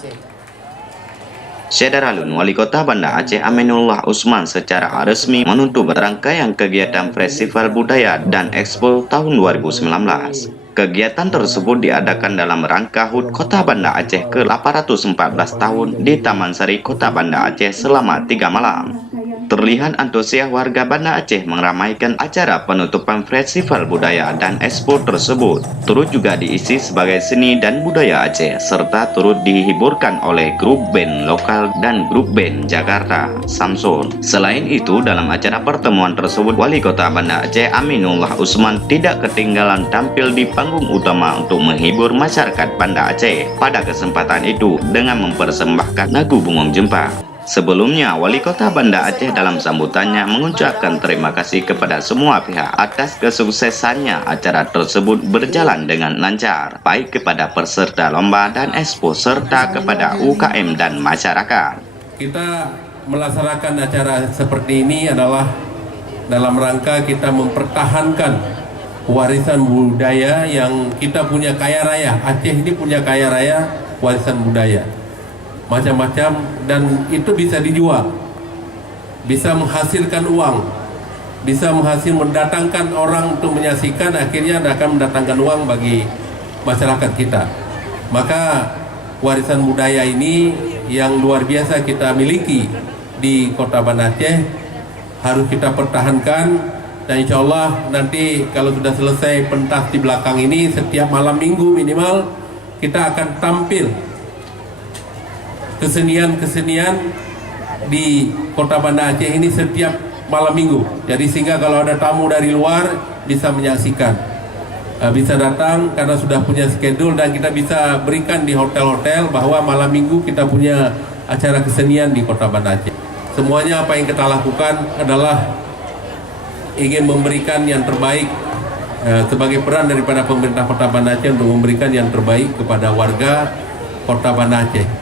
Aceh. Syederalun Wali Kota Banda Aceh Aminullah Usman secara resmi menutup rangkaian kegiatan Festival Budaya dan Expo tahun 2019. Kegiatan tersebut diadakan dalam rangka HUT Kota Banda Aceh ke-814 tahun di Taman Sari Kota Banda Aceh selama 3 malam. Terlihat antusias warga Banda Aceh meramaikan acara penutupan Festival Budaya dan Expo tersebut. Turut juga diisi sebagai seni dan budaya Aceh, serta turut dihiburkan oleh grup band lokal dan grup band Jakarta, Samson. Selain itu, dalam acara pertemuan tersebut, Wali Kota Banda Aceh Aminullah Usman tidak ketinggalan tampil di panggung utama untuk menghibur masyarakat Banda Aceh. Pada kesempatan itu, dengan mempersembahkan lagu Bungong Jempa. Sebelumnya, Wali Kota Banda Aceh dalam sambutannya mengucapkan terima kasih kepada semua pihak atas kesuksesannya acara tersebut berjalan dengan lancar, baik kepada peserta lomba dan expo serta kepada UKM dan masyarakat. Kita melaksanakan acara seperti ini adalah dalam rangka kita mempertahankan warisan budaya yang kita punya kaya raya. Aceh ini punya kaya raya warisan budaya. Macam-macam, dan itu bisa dijual, bisa menghasilkan uang, bisa mendatangkan orang untuk menyaksikan, akhirnya akan mendatangkan uang bagi masyarakat kita. Maka warisan budaya ini yang luar biasa kita miliki di Kota Banda Aceh harus kita pertahankan, dan insya Allah nanti kalau sudah selesai pentas di belakang ini, setiap malam minggu minimal kita akan tampil kesenian-kesenian di Kota Banda Aceh ini setiap malam minggu. Jadi sehingga kalau ada tamu dari luar bisa menyaksikan, bisa datang karena sudah punya schedule, dan kita bisa berikan di hotel-hotel bahwa malam minggu kita punya acara kesenian di Kota Banda Aceh. Semuanya apa yang kita lakukan adalah ingin memberikan yang terbaik sebagai peran daripada pemerintah Kota Banda Aceh untuk memberikan yang terbaik kepada warga Kota Banda Aceh.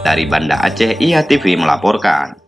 Dari Banda Aceh, IA TV melaporkan.